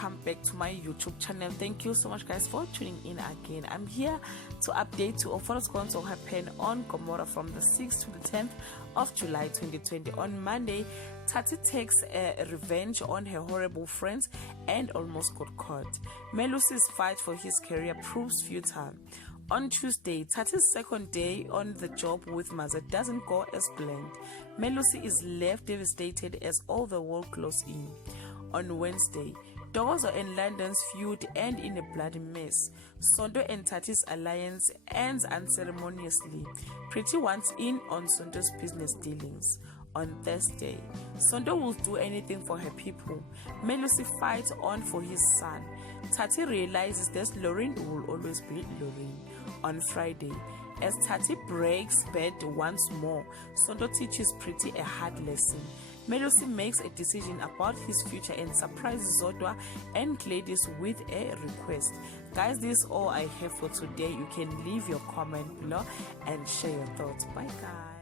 welcome back to my YouTube channel. Thank you so much, guys, for tuning in again. I'm here to update you of what's going to happen on Gomora from the 6th to the 10th of July 2020. On Monday, Tati takes a revenge on her horrible friends and almost got caught. Melusi's fight for his career proves futile. On Tuesday, Tati's second day on the job with Maza doesn't go as planned. Melusi is left devastated as all the world closes in. On Wednesday, Dogozo and London's feud end in a bloody mess. Sondo and Tati's alliance ends unceremoniously. Pretty wants in on Sondo's business dealings. On Thursday, Sondo will do anything for her people. Melusi fights on for his son. Tati realizes that Lorraine will always be Lorraine. On Friday, as Tati breaks bed once more, Sondo teaches Pretty a hard lesson. Melusi makes a decision about his future and surprises Zodwa and Gladys with a request. Guys, this is all I have for today. You can leave your comment below and share your thoughts. Bye, guys.